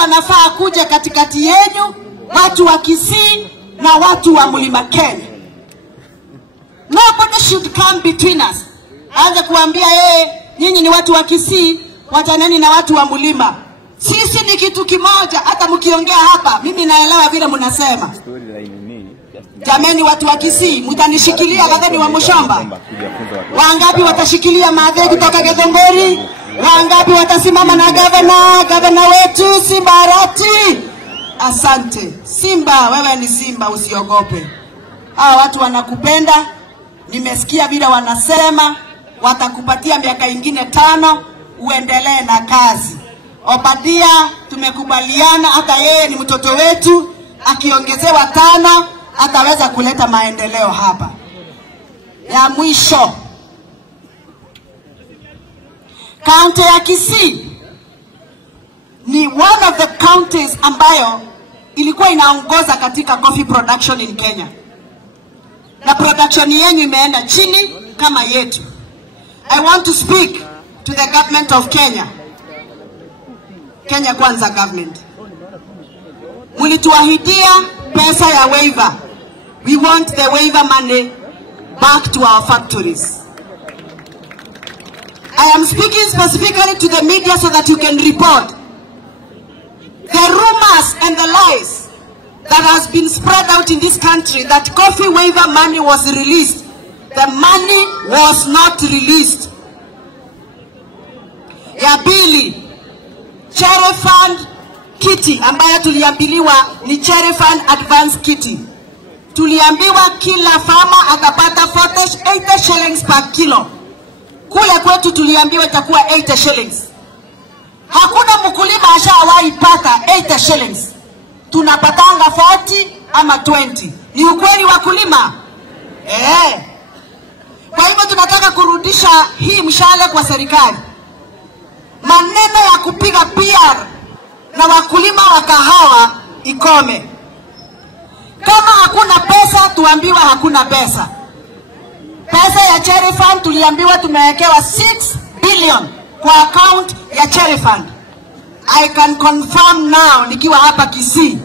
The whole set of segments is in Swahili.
wanafaa kuja katikati yenu, watu wa Kisii na watu wa Mlima Kenya. Nobody should come between us. Aanze kuambia nyinyi ni watu wa Kisii, wataneni na watu wa Mlima. Sisi ni kitu kimoja. Hata mkiongea hapa mimi naelewa vile mnasema. Jameni watu wa Kisii, mtanishikilia kadhani wa Mshamba? Wangapi watashikilia Mathe kutoka Githunguri? Wangapi watasimama na gavana wetu Simba Arati? Asante. Simba, wewe ni Simba, usiogope. Hawa watu wanakupenda. Nimesikia vile wanasema watakupatia miaka ingine 5 uendelee na kazi. Obadia tumekubaliana, hata yeye ni mtoto wetu, akiongezewa 5 ataweza kuleta maendeleo hapa. Ya mwisho, kaunti ya Kisii ni one of the counties ambayo ilikuwa inaongoza katika coffee production in Kenya. Na production yenu imeenda chini kama yetu. I want to speak to the government of Kenya. Kenya Kwanza government. Mulituahidia pesa ya waiver. We want the waiver money back to our factories. I am speaking specifically to the media so that you can report the rumors and the lies that has been spread out in this country that coffee waiver money was released. The money was not released. Ya pili, Cherry Fund Kitty ambayo tuliambiliwa ni Cherry Fund Advance Kitty. Tuliambiwa kila farmer atapata 80 shillings per kilo. Kule kwetu tuliambiwa itakuwa 80 shillings. Hakuna mkulima ashawahi pata 80 shillings. Tunapatanga 40 ama 20. Ni ukweli wakulima? Kwa hivyo tunataka kurudisha hii mshale kwa serikali. Maneno ya kupiga PR na wakulima wa kahawa ikome. Kama hakuna pesa, tuambiwa hakuna pesa. Pesa ya Cherry Fund tuliambiwa tumewekewa 6 billion kwa account ya Cherry Fund. I can confirm now nikiwa hapa Kisii.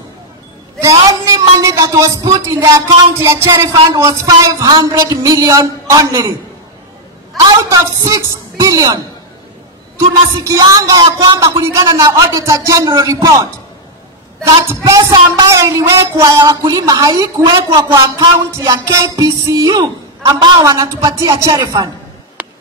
The only money that was put in the account ya Cherry Fund was 500 million only. Out of 6 billion. Tunasikianga ya kwamba kulingana na Auditor General report that pesa ambayo iliwekwa ya wakulima haikuwekwa kwa account ya KPCU ambao wanatupatia Cherry Fund.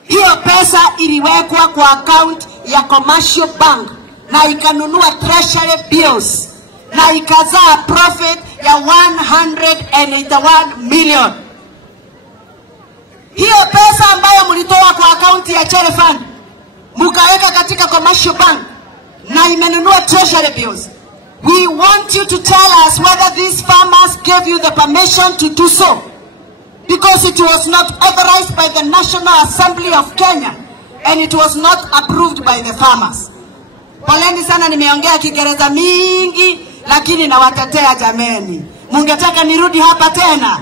Hiyo pesa iliwekwa kwa account ya Commercial Bank na ikanunua treasury bills na ikazaa profit ya 181 million. Hiyo pesa ambayo mlitoa kwa account ya Cherry Fund mukaweka katika Commercial Bank na imenunua treasury bills. We want you to tell us whether these farmers gave you the permission to do so, because it was not authorized by the National Assembly of Kenya and it was not approved by the farmers. Poleni sana, nimeongea Kiingereza mingi lakini nawatetea jameni. Mungetaka nirudi hapa tena?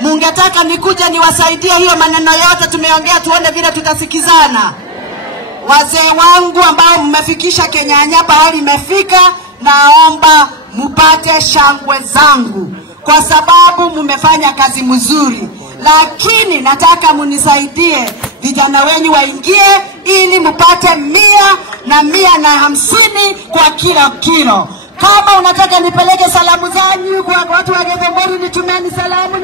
Mungetaka nikuja niwasaidie hiyo maneno yote tumeongea, tuone vile tutasikizana? Wazee wangu ambao mmefikisha Kenya bahari imefika, naomba mupate shangwe zangu kwa sababu mmefanya kazi mzuri, lakini nataka munisaidie vijana wenyu waingie ili mupate 100 na 150 kwa kila kilo. Kama unataka nipeleke salamu zanyu kwa watu wa Githunguri, nitumeni salamu.